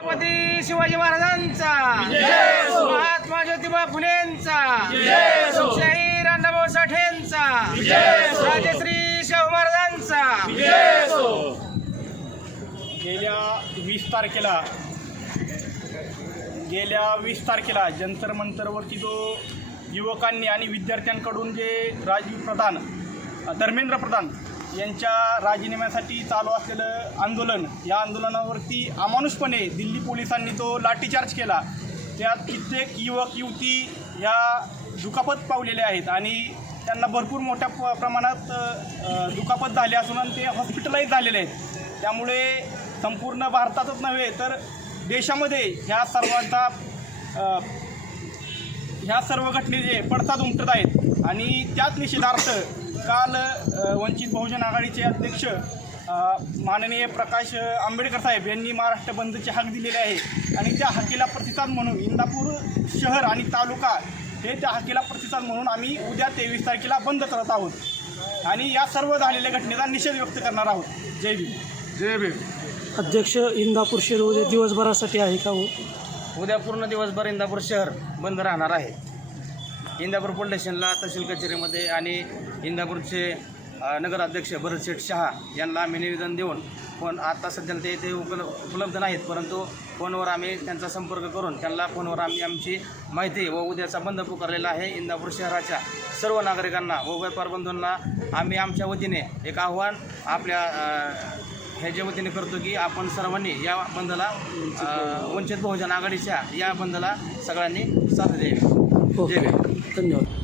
छत्रपती शिवाजी महाराजांचा, महात्मा ज्योतिबा फुलेंचा, शाहीर अण्णाभाऊ साठेंचा, राजश्री शाहू महाराजांचा. गेल्या 20 तारखेला जंतर मंतरवरती जो युवकांनी आणि विद्यार्थ्यांकडून जे राजीव प्रधान धर्मेंद्र प्रधान यांच्या राजीनाम्यासाठी चालू असलेलं आंदोलन, या आंदोलनावरती अमानुषपणे दिल्ली पोलिसांनी तो लाठीचार्ज केला. त्यात कित्येक युवक युवती ह्या दुखापत पावलेले आहेत आणि त्यांना भरपूर मोठ्या प्रमाणात दुखापत झाली असून ते हॉस्पिटलाइज झालेले आहेत. त्यामुळे संपूर्ण भारतातच नव्हे तर देशामध्ये ह्या सर्व घटनेचे पडसाद उमटत आहेत. आणि त्याच निषेधार्थ काल वंचित बहुजन आघाडीचे अध्यक्ष माननीय प्रकाश आंबेडकर साहेब यांनी महाराष्ट्र बंदची हाक दिलेली आहे. आणि त्या हाकेला प्रतिसाद म्हणून इंदापूर शहर आणि तालुका हे त्या हाकेला प्रतिसाद म्हणून आम्ही उद्या 23 तारखेला बंद करत आहोत आणि या सर्व झालेल्या घटनेचा निषेध व्यक्त करणार आहोत. जय भीम. जय भीम. अध्यक्ष, इंदापूर शहर उद्या दिवसभरासाठी आहे का? उद्या पूर्ण दिवसभर इंदापूर शहर बंद राहणार आहे. इंदापूर पोलीस स्टेशनला, तहसील कचेरीमध्ये आणि इंदापूरचे नगराध्यक्ष भरत शेठ शहा यांना आम्ही निवेदन देऊन आता सध्या ते इथे उपलब्ध नाहीत, परंतु फोनवर आम्ही त्यांचा संपर्क करून त्यांना फोनवर आम्ही आमची माहिती व उद्याचा बंद पुकारलेला आहे. इंदापूर शहराच्या सर्व नागरिकांना व व्यापार बंधूंना आम्ही आमच्या वतीने एक आव्हान आपल्या ह्याच्या वतीने करतो की आपण सर्वांनी या बंदला वंचित बहुजन आघाडीच्या या बंदला सगळ्यांनी साथ द्यावी. धन्यवाद.